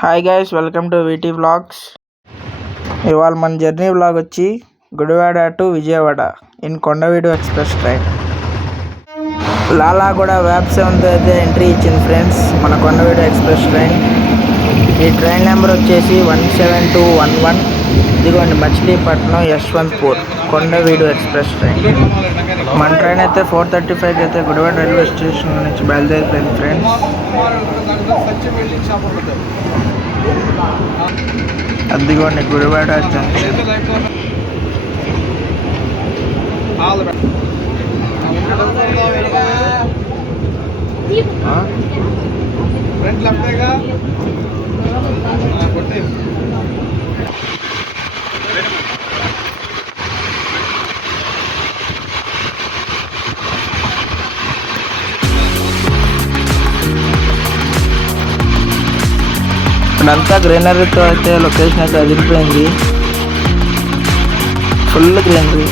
Hi guys, welcome to VT vlogs. ఇవాళ మన journey vlog వచ్చి Gudivada to Vijayawada in Kondaveedu express train. Lalaguda వ్యాప్ 7తో అయితే ఎంట్రీ ఇచ్చింది ఫ్రెండ్స్ మన కొండవీడు ఎక్స్ప్రెస్ ట్రైన్. ఈ ట్రైన్ నెంబర్ వచ్చేసి 17211. ఇదిగోండి మచిలీపట్నం యశ్వంత్పూర్ కొండవీడు ఎక్స్ప్రెస్ ట్రైన్. మన ట్రైన్ అయితే 4:35కి అయితే గుడివాడ రైల్వే స్టేషన్ నుంచి బయలుదేరిపోయింది ఫ్రెండ్స్. అదిగోండి గుడివాడ జంక్షన్. ఫ్రంట్ లెఫ్టేగా ఇక్కడంతా గ్రీనరీతో అయితే లొకేషన్ అయితే అదిరిపోయింది. Full greenery.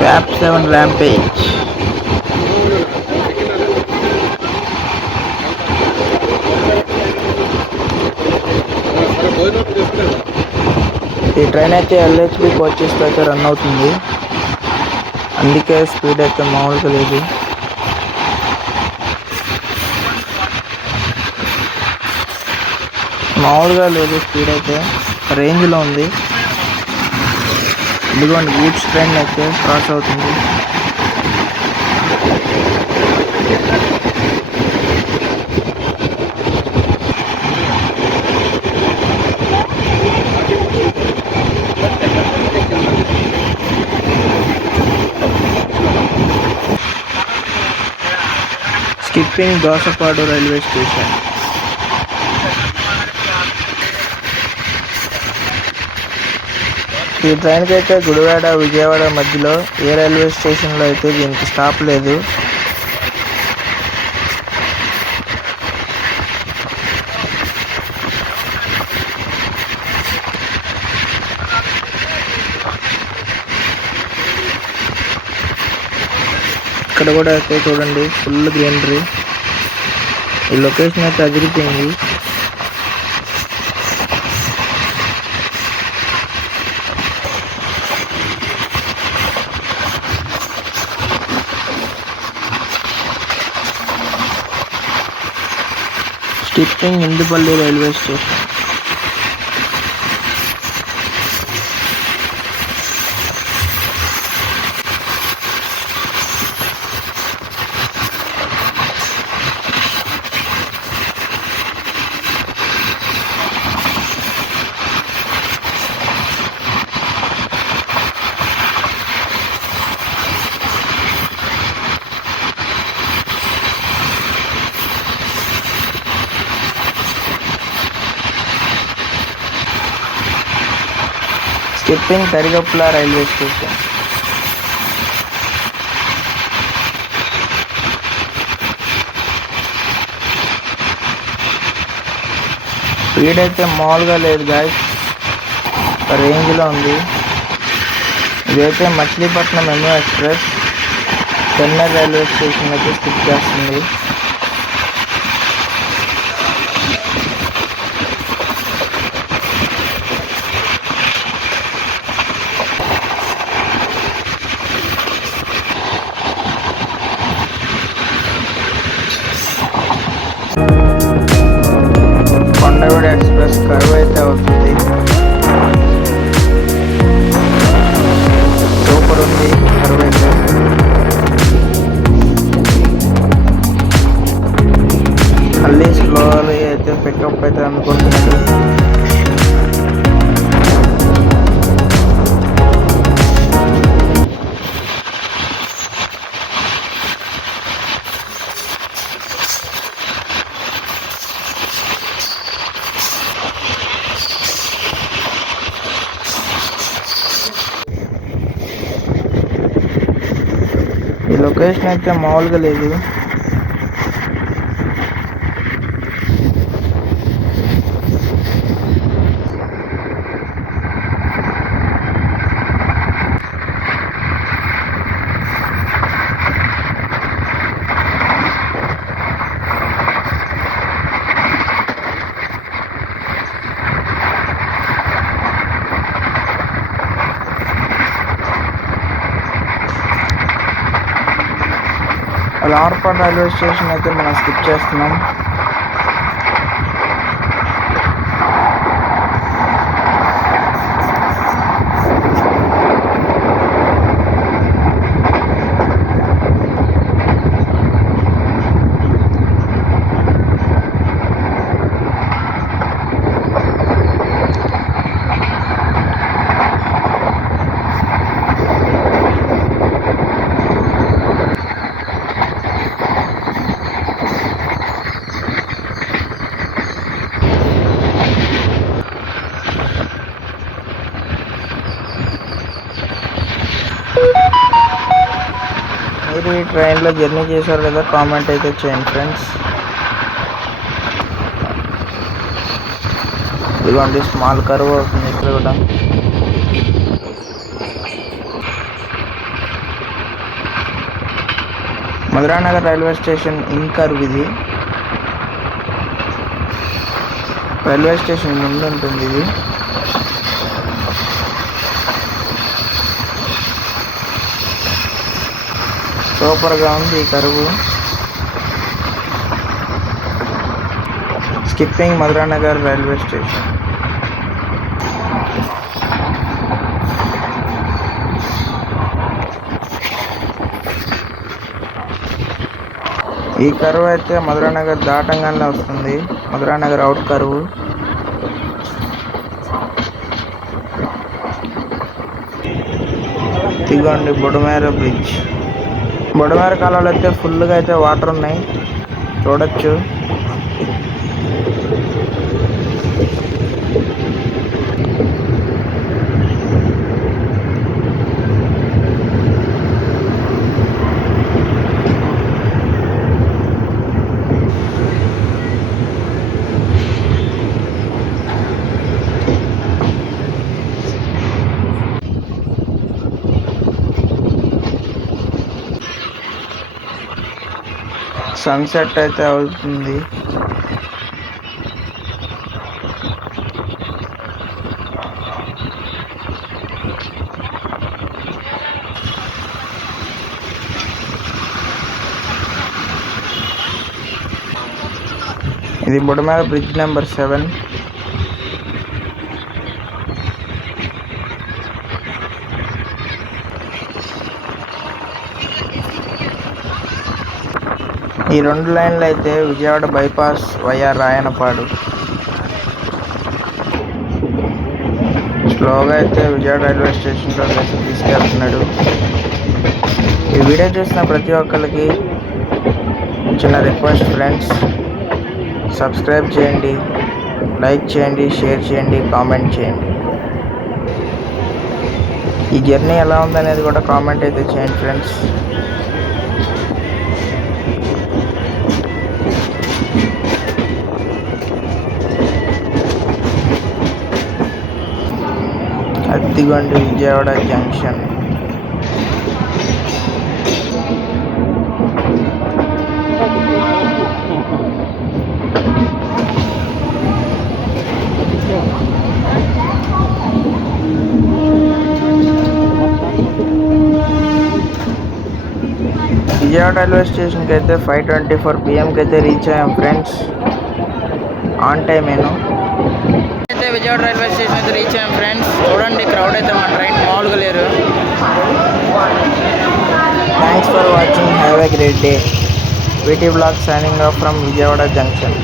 వ్యాప్ 7 ర్యాంపేజ్. ఈ ట్రైన్ అయితే LHB కోచెస్తో అయితే రన్ అవుతుంది, అందుకే స్పీడ్ అయితే మామూలుగా లేదు. స్పీడ్ అయితే రేంజ్లో ఉంది. ఇదిగోండి గూడ్స్ ట్రైన్ అయితే క్రాస్ అవుతుంది. స్కిప్పింగ్ దోసపాడు రైల్వే స్టేషన్. ఈ ట్రైన్కి అయితే గుడివాడ విజయవాడ మధ్యలో ఏ రైల్వే స్టేషన్లో అయితే దీనికి స్టాప్ లేదు. ఇక్కడ కూడా అయితే చూడండి ఫుల్ గ్రీనరీ. ఈ లొకేషన్ అయితే అదిరిపోయింది. స్కిప్పింగ్ Indupalli railway station. Skipping Tarigoppula railway station. Speed అయితే మామూలుగా లేదు గాయస్, రేంజ్లో ఉంది. ఇదైతే Machilipatnam MEMU express Chennai railway station అయితే స్కిప్ చేస్తుంది. కొండవీడు ఎక్స్ప్రెస్ కర్వ్ అయితే అవుతుంది. సూపర్ ఉంది కర్వ్ అయితే. మళ్ళీ స్లోలీ అయితే పికప్ అయితే అనుకుంటున్నాడు. లొకేషన్ అయితే మామూలుగా లేదు. లార్పాడ్ రైల్వే స్టేషన్ అయితే మనం స్కిప్ చేస్తున్నాం. మీరు ఈ ట్రైన్లో జర్నీ చేశారు కదా, కామెంట్ అయితే చేయండి ఫ్రెండ్స్. ఇదిగోండి స్మాల్ కర్వ్ అవుతుంది ఇక్కడ కూడా. Madhuranagar railway station in curve ఇది. రైల్వే స్టేషన్ ముందు ఉంటుంది ఇది. సూపర్గా ఉంది ఈ కరువు. స్కిప్పింగ్ మధురానగర్ రైల్వే స్టేషన్. ఈ కరువు అయితే మధురానగర్ దాటంగానే వస్తుంది. మధురానగర్ అవుట్ కరువు. ఇదిగోండి బుడమేర బ్రిడ్జ్. బుడమేర కాలంలో అయితే ఫుల్గా అయితే వాటర్ ఉన్నాయి, చూడొచ్చు. సన్సెట్ అయితే అవుతుంది. ఇది బుడమేర బ్రిడ్జ్ నెంబర్ 7. ఈ 2 లైన్లు అయితే విజయవాడ బైపాస్ వయా రాయనపాడు. స్లోగా అయితే విజయవాడ రైల్వే స్టేషన్లో తీసుకెళ్తున్నాడు. ఈ వీడియో చూసిన ప్రతి ఒక్కరికి చిన్న రిక్వెస్ట్ ఫ్రెండ్స్, సబ్స్క్రైబ్ చేయండి, లైక్ చేయండి, షేర్ చేయండి, కామెంట్ చేయండి. ఈ జర్నీ ఎలా ఉందనేది కూడా కామెంట్ అయితే చేయండి ఫ్రెండ్స్. అద్దిగొండి విజయవాడ జంక్షన్. విజయవాడ రైల్వే స్టేషన్కి అయితే 5:24 PM అయితే రీచ్ అయ్యాం ఫ్రెండ్స్. ఆన్ టైమేను. అయితే విజయవాడ రైల్వే స్టేషన్ అయితే రీచ్ అయ్యాం ఫ్రెండ్స్. చూడండి క్రౌడ్ అయితే మన ట్రైన్ మామూలుగా లేరు. Thanks for watching. Have a great day. వీటీ blog signing off from Vijayawada జంక్షన్.